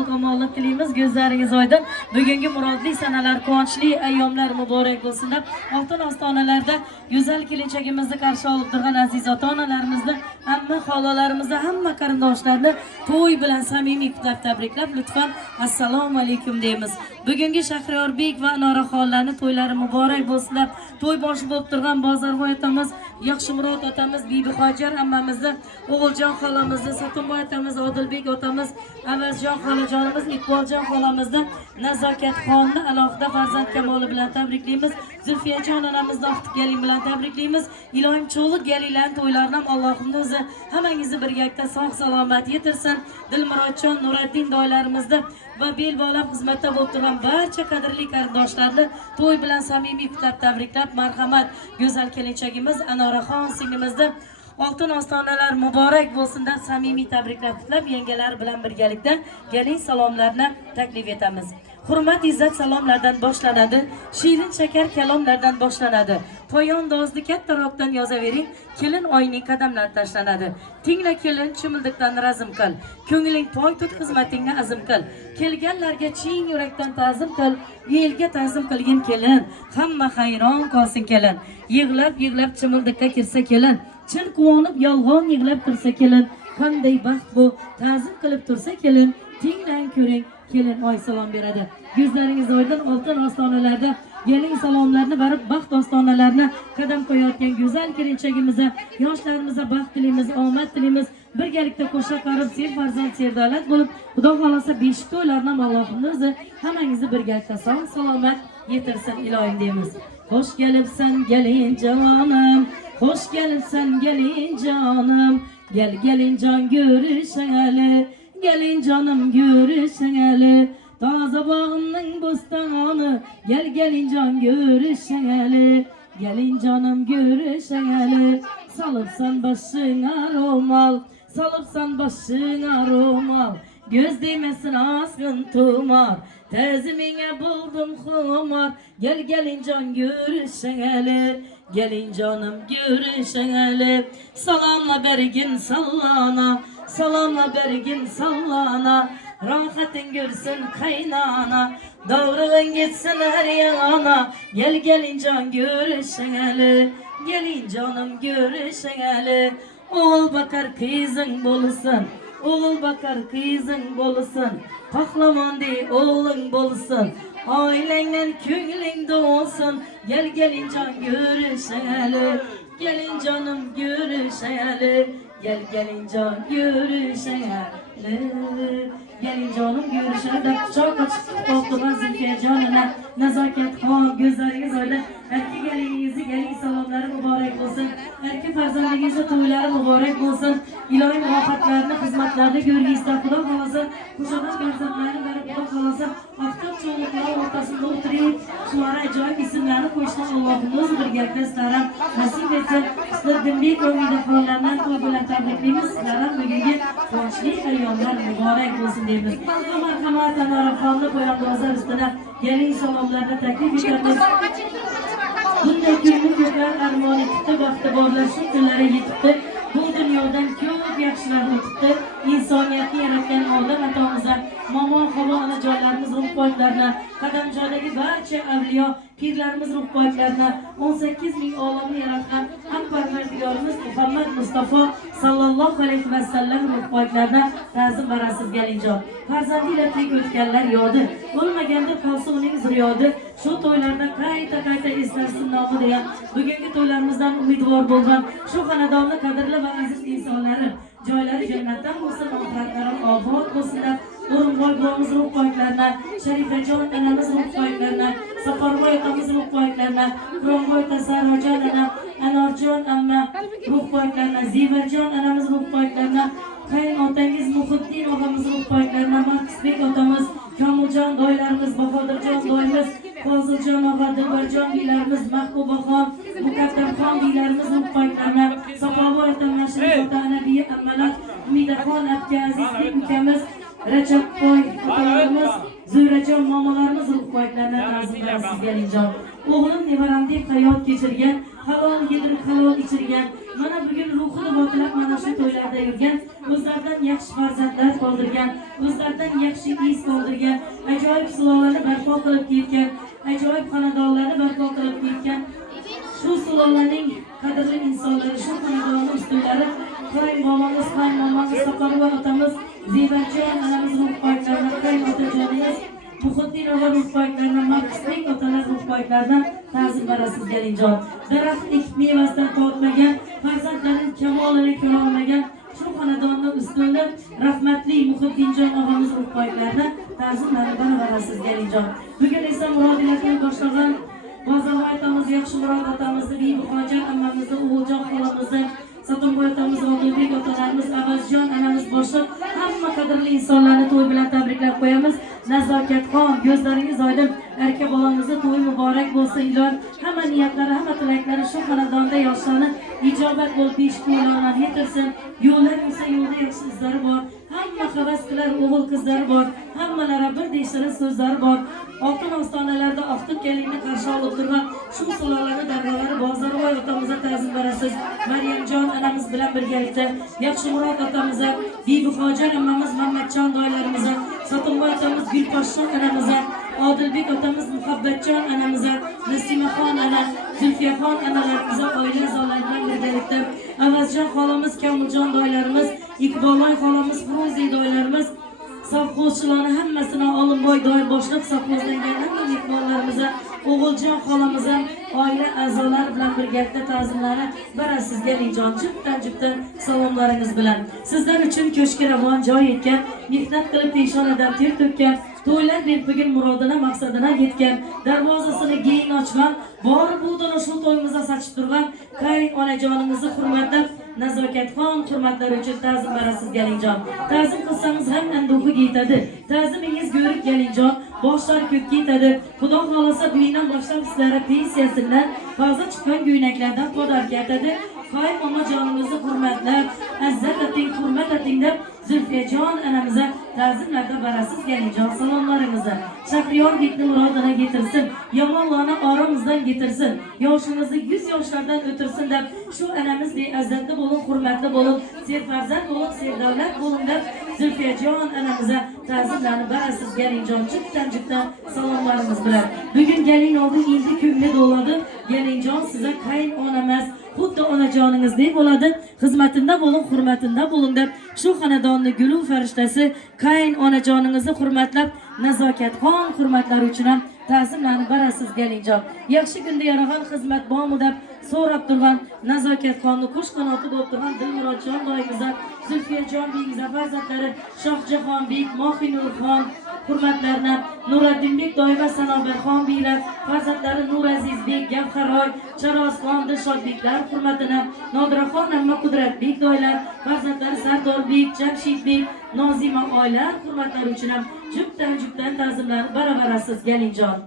sog'lik omonlik tilaymiz. Ko'zlaringiz oydin. Bugungi murodli sanalar, quvonchli ayyomlar muborak bo'lsin deb oltin ostonalarda go'zal kelinchagimizni qarshi olib turgan aziz ota-onalarimizni, hamma xolalarimizni, hamma qarindoshlarni to'y bilan samimiy qutlab tabriklab, lutfan assalomu alaykum deymiz. Bugungi Shahriorbek va Noraxonlarning to'ylari muborak bo'lsin deb to'y boshi bo'lib turgan Bozorboy otamiz, Yaxshimurod otamiz, Bibi Hojar ammamizni, O'g'iljon xolamizni, Sotimboy otamiz, Odilbek otamiz, Avazjon xolajonimiz, Iqboljon xolamizni, Nazokatxonni alohida farzand kamoli bilan tabriklaymiz. Zulfiyajon onamizni oqtigaling bilan tabriklaymiz. Ilohim cho'g'lik galinglarning to'ylarini ham Allohning o'zi hammangizni birgalikda sog' salomat yetirsin. Dilmurodjon, Nuriddin doylarimizni va bel bog'lab xizmatda bo'lib turgan barcha qadrli qarindoshlarni to'y bilan samimiy qutlab tabriklab, marhamat go'zal kelinchagimiz Anoraxon singlimizni oltin ostonalar muborak bo'lsin deb samimiy tabriklab qutlab, yengalar bilan birgalikda galin salomlarni taklif etamiz. Hurmat, izzat salomlardan boshlanadi, shirin shakar kalomlardan boshlanadi. Poyon dozni kattaroqdan yozavering, kelin oyning qadamlari tashlanadi. Tingla kelin, chimildiqdan razm qil. Ko'ngling poy tut, xizmatingni azm qil. Kelganlarga chin yurakdan ta'zim qil, elga ta'zim qilgin kelin. Hamma hayron qolsin kelin. Yig'lab chimildiqqa kirsa kelin. Chin quvonib yolg'on yig'lab tursa kelin. Qanday baxt bu, ta'zim qilib tursa kelin. Tinglang ko'ring, kelin oy salom beradi. Ko'zlaringiz oydin, oltin ostonalarda gelin salomlarni berib, baxt ostonalarni qadam qo'yayotgan go'zal kelinchagimizga, yoshlarimizga baxt tilaymiz, omad tilaymiz. Birgalikda qo'sha qarib, ser farzand, ser davlat bo'lib, Xudo xolasa besh to'ylarni Allohning o'zi hammangizni birgalikda sog' salomat yetirsin ilohim deymiz. Xo'sh kelibsan gelin javonim, xo'sh kelibsan gelin jonim, gelinjon görüşeli, gelin canım görüşeli, taze bağımның bostonu, gelinjon görüşeli, gelin canım görüşeli, salıpsan başına romal, salıpsan başına romal, göz değmesin askın tumar, tezimine buldum kumar, gelinjon görüşeli, gelin canım görüşeli, salamla bergin sallana, salamla bergin sallana, rahatın görsün kaynana, doğruluğun gitsin her yana, gelin can görüşeli, gelin canım görüşeli, oğul bakar kızın bulsun, oğul bakar kızın bulsun, pahlavan dey oğlun bulsun, ailenle köngülün dolsun, gelin can görüşeli, gelin canım görüşeli, gelin can görüşeli, gelin canım görüşeli. Çok açık oldu Zulfiye canına, Nazokatxon, gözleriniz öyle. Erkek gelinizi, gelin salonları mübarek olsun. Erkek farzandingizni to'ylari mübarek olsun. İlohim rahatlarını, hizmetlerini görgüyüzde Xudo xolasa, kuşadan farzandlarını verip Xudo xolasa, aftab çoğunluklar ortasında oturayım. Şulara ajoyib isimlerini ko'yishni Allohimiz birgalikda sizlarga nasib etsin. Sizlar Dinbek va Umidaxonlardan to'y bilan tabriklaymiz. Sizlarga bugungi quvonchli ayyomlar muborak bo'lsin deymiz. Marhamat, Anoraxonni poyandozlar ustida gelin salomlarni taklif etamiz. Bunday kunni ko'klar armoni etibdi, baxti borlar shu kunlari yetibdi. Bu dunyodan ko'p yaxshilar o'tibdi. İnsoniyatni yaratgan olam atomizga, momo havo onajonlarimiz ruh poylarına, qadamjodagi barcha avliyo pirlarimiz ruh poylarına, 18 ming olamni yaratgan haq parvardigorimiz Muhammad Mustafa sallallohu alayhi va sallam ruh poylarına ta'zim barasiz gelinjon. Farzandilar tek o'tganlar yodi, bo'lmaganda qolsa uning zuriyodi. Shu to'ylarda qayta eslarsin nomi degan bugungi to'ylarimizdan umidvor bo'lgan shu xonadonni qadrli va aziz insonlari, joylari jannatdan bo'lsin, oxiratlari obod bo'lsin. O'rinboy bobomiz ruh poylarına, Sharifajon onamiz ruh poylarına, Safarboy otamiz ruh poylarına, Quronboy Tasarrojon ona, Anorjon amma ruh poylarına, Zivajon onamiz ruh poylarına, qaynotangiz Muhiddin og'amiz ruh poylarına, Maqsbek otamiz, Kamiljon doylarimiz, Bahodirjon doyimiz, Foziljon og'a, Dilbarjon biylarimiz, Mahbubaxon, Muqaddamxon biylarimiz ruh poylarına, Safarboy otam, Sharif ota, Anabiya ammalar, Umidaxon aka, Azizbek ukamiz, Rajabboy otalarimiz, Zurajon momolarimiz ruh poylarına ta'zim berasiz gelinjon. O'g'lim nevaram deb hayot kechirgan, halol yedirib halol ichirgan, Mana bugun ruhini botilab mana shu to'ylarda yurgan, o'zlaridan yaxshi farzandlar qoldirgan, o'zlaridan yaxshi iz qoldirgan, ajoyib sulolani barpo qilib ketgan, ajoyib xonadonlarni barpo qilib ketgan. Shu sulolaning qadrli insonlari, shu xonadonning ustunlari, qayn bobomiz, qayn momamiz, Soqolova otamiz, Zebatjon onamiz ruh poykalaridan, qayn otajonimiz Muhiddin og'a ruh poykalaridan, Maqsudbek otalar ruh poykalaridan ta'zim berasiz Galinjon. Daraxt ekib mevasidan tortmagan, farzandlarining kamolini ko'rolmagan shu xonadonning ustuni rahmatli Muhiddinjon og'amiz ruh poykalaridan ta'zimlarni berasiz Galinjon. Bugun esa murodiyatni boshlagan Bozorboy otamiz, Yaxshimurod otamizni, Bibixonjon ammamizni, O'g'iljon xolamizni, Sotimboy otamiz, Odilbek otalarimiz, Avazjon onamiz boshqa hamma qadrli insonlarni to'y bilan tabriklab qo'yamiz. Nazokatxon, ko'zlaringiz oydin, erka bolangizni to'y muborak bo'lsin. Ilon hamma niyatlari, hamma tilaklari shu xonadonda yoshlarni ijobat bo'lib peshqo'ylarni yetirsin. Yo'llar esa yo'lda yaxshi izlari bor. Hamma havas qilar o'g'il qizlari bor. Hammalari bir deyishlar so'zlari bor. Oltin ostonalarda oftib kelingni qarshi olib turgan shu sulolani darvolari Bozorboy otamizga ta'zim berasiz. Maryamjon onamiz bilan birgalikda Yaxshimurod otamizga, Bibixonjon ammamiz, Mamatjon doylarimizga, Sotimboy otamiz, Gulposhsho onamizga, Odilbek otamiz, Muhabbatjon onamizga, Nasimaxon ona, Zulfiyaxon onalarimizga, oila a'zolari bilan birgalikda Avazjon xolamiz, Kamiljon doylarimiz, Iqbolboy xolamiz, Furuziy doylarimiz, sovxozchilarni hammasini Olimboy doy boshliq sovxozlangan hamma mehmonlarimizga, O'g'iljon xolamizga, oila a'zolari bilan birgalikda ta'zimlarni berasiz Galinjon. Jiptan salomlaringiz bilan. Sizlar uchun ko'shki ravon joy etgan, mehnat qilib peshonadan ter to'kkan, to'ylar deb bugun murodini maqsadini yetgan, darvozasini keyin ochgan, bor budini shu to'yimizga sachib turgan qayn onajonimizni hurmatlab, Nazokatxon hurmatlari uchun ta'zim berasiz Galinjon. Ta'zim qilsangiz ham anduhi yetadi. Ta'zimingiz ko'rib Galinjon, boshlar ko'kka yetadi. Xudo xolasa buyidan boshlab sizlarga pensiyasidan toza chiqqan go'ynaklardan podarka yetadi. Qayn onajonimizni hurmatlab, izzat eting, hurmat eting deb Zulfiyajon onamizga ta'zimlarda berasiz Galinjon. Salomlaringizni Shahriyor bekni murodini getirsin, yomonlarni oromizdan getirsin, yoshimizni 100 yoshlardan o'tirsin deb shu onamiz be'izzatli bo'lib, hurmatli bo'lib, serfarzand bo'lib, sevdavlat bo'lib deb Zulfiyajon onamizga ta'zimlarni berasiz Galinjon. Jiptan salomlarimiz bilan. Bugun Galin oldi endi ko'ngli do'ladi. Galinjon sizga qayn onamas, xuddi onajoningizdek bo'ladi. Xizmatinda bo'ling, hurmatinda bo'ling deb shu xonadonni gulu farishtasi qayn onajoningizni hurmatlab, Nazokatxon hurmatlari uchun ham ta'zimlarni berasiz Galinjon. Yaxshi kunda yaragan xizmat bormi deb so'rab turgan Nazokatxonni qo'sh qanoti bo'lib turgan Dilmurodjon doyimizdan, Zulfiyajon beyimizga farzandlari Shohjahonbek, Mohinurxon hurmatlarini, Nuriddinbek doima Sanobarxon beylar farzandlari Nurazizbek, Gavharoy, Charosxon, Dilshodbeklar hurmatini, Nodiraxon amma Qudratbek doylar farzandlari Sardorbek, Jamshidbek, Nozima oila hurmatlari uchun ham juptan ta'zimlarni barabarasiz Galinjon.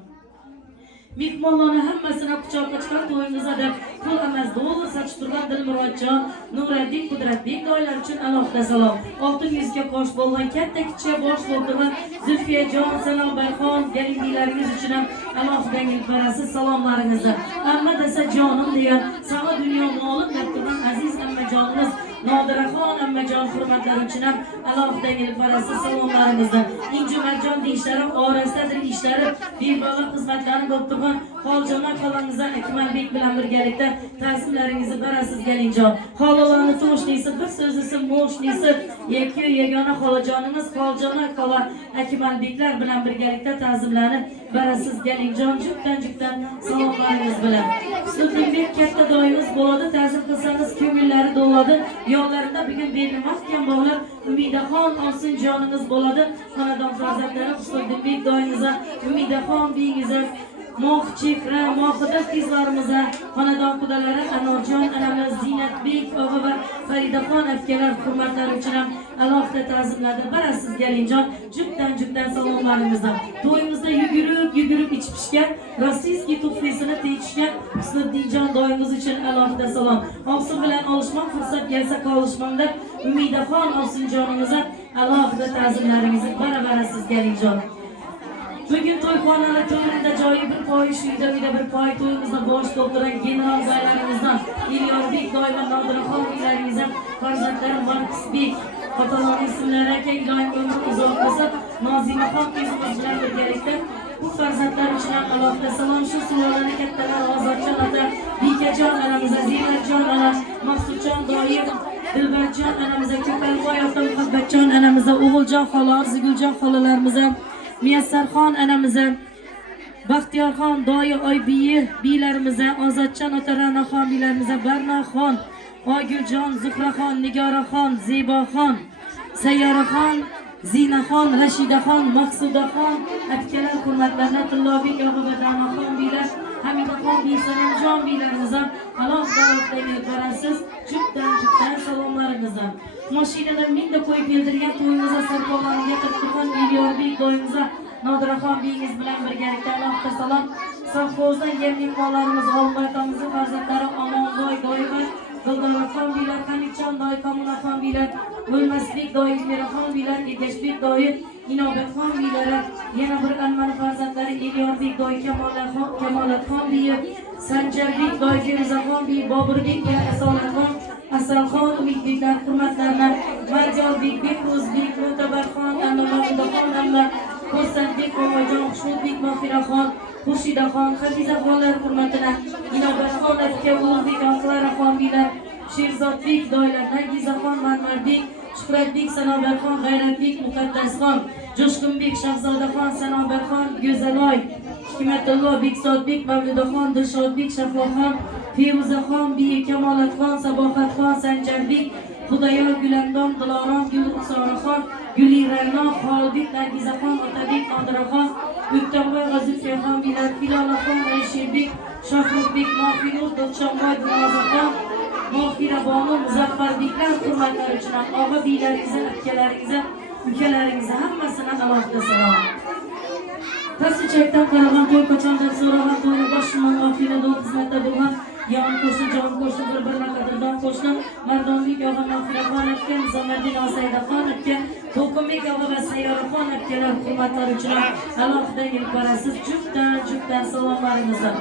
Mehmonlarni hammasini quchoqqa chiqarib to'yimizga deb pul emas dollar sachib turgan Dilmurodjon, Nuriddin, Qudratbek doylar uchun alohida salom. 600 ga qo'sh bo'lgan katta kichik bosh bo'lib turgan Zulfiyajon, Sanobarxon galingilaringiz uchun ham alohida berasiz salomlaringizni. Amma desa jonim degan, sana dunyo molim deb turgan aziz ammajonimiz Nodiraxon ammajon hurmatlari uchun ham alohida berasiz salomlaringizni. Injumarjon deyishlari orasidadir ishlari, bevalo xizmatlarni bo'lib turgan Xoljon xolamizdan Akmalbek bilan birgalikda ta'zimlaringizni berasiz Galinjon. Xolalarni to'shnisi, bir so'zisi mo'shnisi, yagona xolajonimiz Xoljon xola Akmalbeklar bilan birgalikda ta'zimlarni berasiz Galinjon. Juptan salomlaringiz bilan. Sultonbek katta doyimiz bo'ladi, ta'zim qilsangiz ko'ngillari to'ladi. Yo'llarida bugun belni mahkam bog'lab Umidaxon olsin jonimiz bo'ladi. Xonadon farzandlari Sultonbek doyimizga, Umidaxon beyingizga, Mo'xchifra, Mo'xida qizlarimizga, xonadon qudalari Anorjon onamiz, Zinatbek og'a va Faridaxon akalar hurmatlari uchun ham alohida ta'zimlarni berasiz Galinjon. Juptan salomlaringizni. To'yimizda yugurib ichib pishgan, rossiyskiy tuflisini tegishgan Husniddinjon doyimiz uchun alohida salom. Ovsin bilan olishmoq fursat kelsa qolishmoq deb Umidaxon olsin jonimizga alohida ta'zimlaringizni berasiz Galinjon. Bugun to'yxonani to'yida joyi bir poy, uyda bir poy, to'yimizda bosh do'ptirgan general baylarimizdan Elyorbek doimo Nodiraxon uylaringizdan farzandlarim Markusbek otalarning ismlari aka iloyim umr uzoq bo'lsin. Nozimaxon qizimiz bilan birgalikda bu farzandlar uchun ham alohida salom. Shu sulolani kattalar Ozodjon ota, Bekajon onamiz, Zinajon ona, Maqsudjon doim, Dilbarjon onamiz, Ko'palboy ota, Muhabbatjon onamiz, O'g'iljon xola, Arziguljon xolalarimiz, Muyassarxon onamiz, Baxtiyorxon doyi Oybiyi biylarimiz, Ozodjon ota, Ra'noxon biylarimiz, Barnoxon, Oyguljon, Zuhraxon, Nigoraxon, Zeboxon, Sayyoraxon, Zinaxon, Rashidaxon, Maqsudaxon, akkalar hurmatlarni Tillobek og'a Ra'noxon biylar, Hamidaxon Biysanamjon biylarimiz ham alohida barasiz juftdan salomlarimiz. Mashinadan minda qo'yib keltirgan to'yimizga sarqovlaniga turgan Elyorbek doyimiz Nodiraxon biyingiz bilan birgalikda alohida salom. Sovxozdan kelgan mehmonlarimiz Olmaytomizning farzandlari Omonboy doyimiz, Dildoraxon biylar, Hamidjon doy, Kommunaxon biylar, O'lmaslik doy, Meraxon biylar, Ergashbek doy, Inobatxon biylari, yana bir Anmar farzandlari Elyorbek doy, Kamolatxon biyi, Sanjarbek doy, Feruzaxon biyi, Boburbek bilan Asolatxon, Asalxon Umidbeklar hurmatlarini, Marjonbek, Bekruzbek, Mo'tabarxon, Annomaxon hamda Ko'rsatbek, Omojon, Xushudbek, Mohiraxon, Xurshidxon, Hafizaxonlar hurmatini, Inobatxon aka, Ulug'bek, Oqlaraxon biylar, Sherzodbek doylar, Nargizaxon, Marmarbek, Shuhratbek, Sanobarxon, G'ayratbek, Muqaddasxon, Jo'shqinbek, Shahzodaxon, Sanobarxon, Go'zaloy, Hikmatullo, Bekzodbek, Mavlidaxon, Dilshodbek, Shafloxon, Feruzaxon, biyi Kamolatxon, Sabohatxon, Sanjarbek, Xudoyor, Gulandon, Dilorom, Gulruxsoraxon, Gulirayno, Xolbek, Nargizaxon, Otabek, Nodiraxon, O'ktamboy, G'azifxon biylar, Filolaxon, Alisherbek, Shohruxbek, Mohirur, Do'xshonboy, Dinozaxon, Mohirabonu, Muzaffarbeklar hurmatlari uchun ham og'a biylaringizga, akalaringizga, ukalaringizga hammasini alohida salom. Pastki chekdan qaragan to'y qachondan so'ragan to'yni boshimon oxirida xizmatda bo'lgan yon qo'shni, jon qo'shni, bir-birlar qadrdon qo'shni, Mardonbek og'a Mohiraxon aka, Nizomiddin Osaydaxon aka, To'qinbek og'a va Sayyoraxon akalar hurmatlari uchun alohida barasiz juftdan salomlarimizni.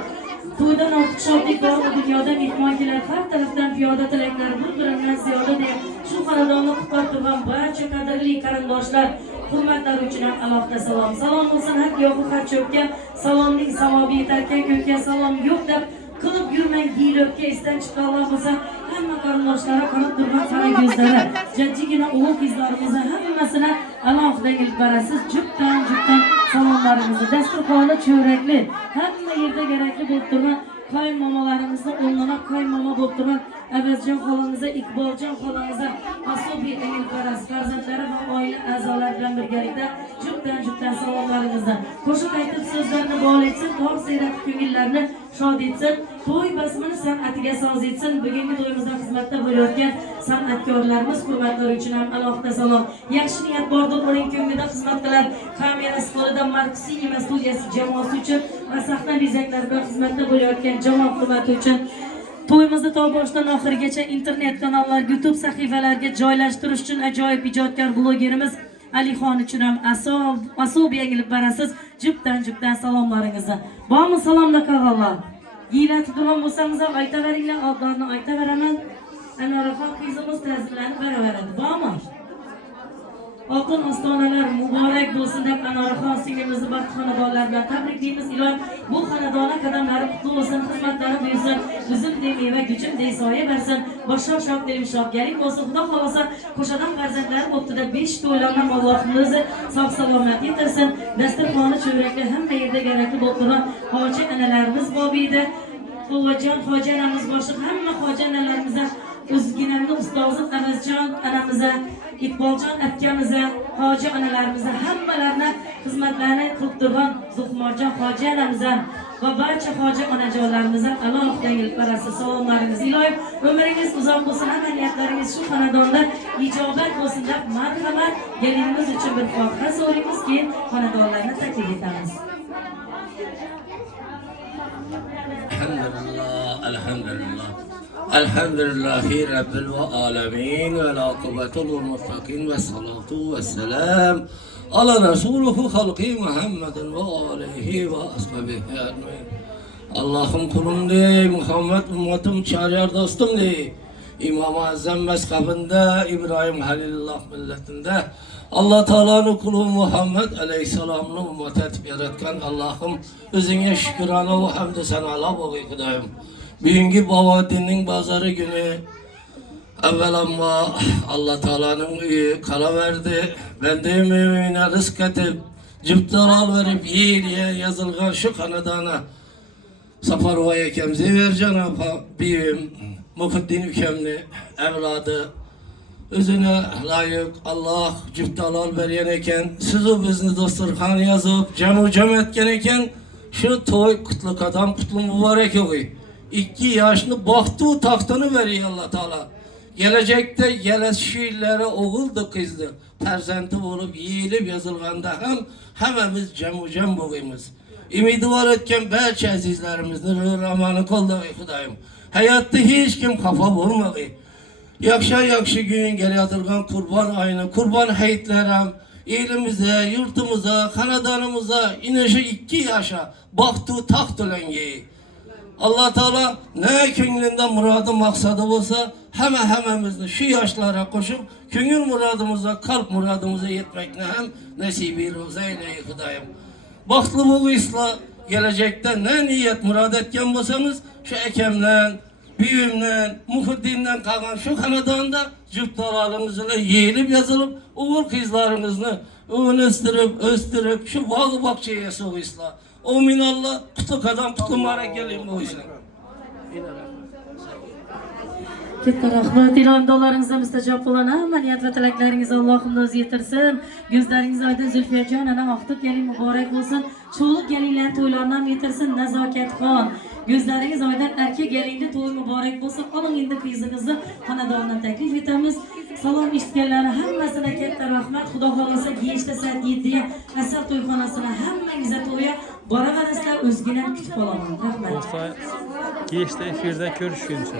To'ydan ortiq shodlik bormi dunyoda, mehmon kelar har tarafdan piyoda tilaklar bir-biridan ziyoda deb shu xonadonni qutlab turgan barcha qadrli qarindoshlar hurmatlari uchun ham alohida salom. Salom bo'lsin har yo'qu har cho'kka, salomning savobi yetarkan ko'kka, salom yo'q deb qilib yurmang hiylo'kka, esdan chiqqanlar bo'lsa hamma qarindoshlari qilib turgan qara ko'zlari, jajjigina o'g'il qizlarimizni hammasini alohida barasiz juftdan salomlarimizni, dasturxoni cho'rakli, hamma yerda kerakli bo'lib turgan qo'y momolarimizni o'rnina qo'y momo bo'lib turgan Avazjon xolamizni, Iqboljon xolamizni, Asobiy paras farzandlari va oila a'zolari bilan birgalikda juftdan salomlarimizni qo'shiq aytib so'zlarni bol etsin, tog' seyratib ko'ngillarni shod etsin, to'y basmini san'atiga soz etsin. Bugungi to'yimizda xizmatda bo'layotgan san'atkorlarimiz hurmatlari uchun ham alohida salom. Yaxshi niyat bordir, uning ko'nglida xizmat qilar. Kamerasi qo'lida Marksiyma studiyasi jamoasi uchun va sahna dizaynerlari xizmatda bo'layotgan jamoat hurmati uchun to'yimizni to boshidan oxirigacha internet kanallar, YouTube sahifalariga joylashtirish uchun ajoyib ijodkor blogerimiz Alixon uchun ham asob yangilib barasiz juftdan salomlaringizni. Bormi salomlar qag'allar. Yeylatib turgan bo'lsangiz ham aytaveringlar, otlarni aytaveraman. Anoraxon qizimiz ta'zimlanib beraveradi. Bormi? Oltin ostonalar muborak bo'lsin deb Anoraxon singlimizni baxt xonadonlar bilan tabriklaymiz. Ilohim bu xonadona qadamlari qutlug' bo'lsin, xizmatlari buyursin, uzumdek meva, guchimdek soya bersin, boshqa shoq dilimshoqgalik bo'lsin. Xudo xolosa qo'shadan farzandlar bo'ptida 5 to'ylarni Allohning o'zi sog' salomat yetirsin. Dasturxoni cho'rakli hamma yerda kerakli bo'lib turgan hoji analarimiz bobiydi. Qo'vajon hoji onamiz boshqa hamma hoji analarimizni o'zginamni ustozim Avazjon onamizni, Iqboljon akamizni, hoji onalarimizni hammalarni xizmatlarini qilib turgan Zuhmorjon hoji onamizni va barcha hoji onajonlarimizni alohida barasiz salomlarimiz. Ilohim umringiz uzoq bo'lsin, amaliyotlaringiz shu xonadonda ijobat bo'lsin deb marhamat gelinimiz uchun bir fotiha so'raymiz, keyin xonadonlarni taklif etamiz. Alhamdulillah. Elhamdülillahi Rabbil alemin ve l'akibetul muttakin ve salatu ve selam ala Resuluhu halki Muhammedin ve aleyhi ve ashabihi ecmaîn. Allah'ım kulum de, Muhammed ümmetim çağırıyor dostum de. İmam-ı Azam mezhebinde, İbrahim Halilullah milletinde Allah Teala'nın kulu Muhammed Aleyhisselam'ın ümmet etip yaratkan Allah'ım özüne şükranı ve hamdü senalar boğuykudayım. Bugünkü baba dinin pazarı günü evvel ama Allah Teala'nın kala verdi. Ben de mümine rızk etip cıptaral verip yiğiliye yazılgan şu kanadana Saparva'ya kemzi ver Cenab-ı Büyüğüm Muhiddin ülkemli evladı özüne layık Allah cüptalal veriyen eken sizi bizni dosturkan yazıp cem etken eken şu toy kutluk adam kutlu mübarek oğuy 2 yaşını bahtı tahtını veriyor Allah Teala gelecekte geles şiirlere oğuldu kızdı perzenti olup yiyilip yazılganda hemimiz cem boğuyumuz ümidi var etken belki azizlerimizdir rahmanı kolda Xudayım hayatta hiç kim kafa vurmadı. Yakşı gün geliyordur kurban ayını, kurban heyetlerim, elimize, yurtumuza, kanadanımıza, inişi 2 yaşa, baktı taht ölengeyi. Allah Teala ne könlünde muradı maksadı olsa, hemimizni şu yaşlara koşup, könül muradımıza, kalp muradımıza yetmek ne hem nesibi olsa eyleyi Xudayım. Baktlı bu isla gelecekte ne niyet murad etken olsanız, şu ekemden, büyüğümden, muhiddinden kalan şu kanadanda cüptalarımızla yiyilip yazılıp oğul kızlarımızla östürüp şu bağı bakçaya soğuysa. O minallah kutluk adam kutlu mübarek gelin bu işe. Katta rahmat ilohilaringizni mustajab olan hamma niyat ve tilaklaringizni Allohim o'zi yetirsin. Gözleriniz aydın Zülfiyajon ana vaqti gelin mübarek bo'lsin. Çoğuluk gelinler to'ylarni ham yetirsin. Nazokatxon. Gözleriniz aydın erkek gelinde to'y mübarek bo'lsin. Olin endi qizingizni xonadondan taklif etamiz. Salom eshitganlar hammasine katta rahmat. Xudo xolasa Giyishda soat 7 asar to'yxonasini hammangizga to'ya boraverasizlar. O'zginam kutib qolaman. Rahmat. Giyishda efirde görüşünce.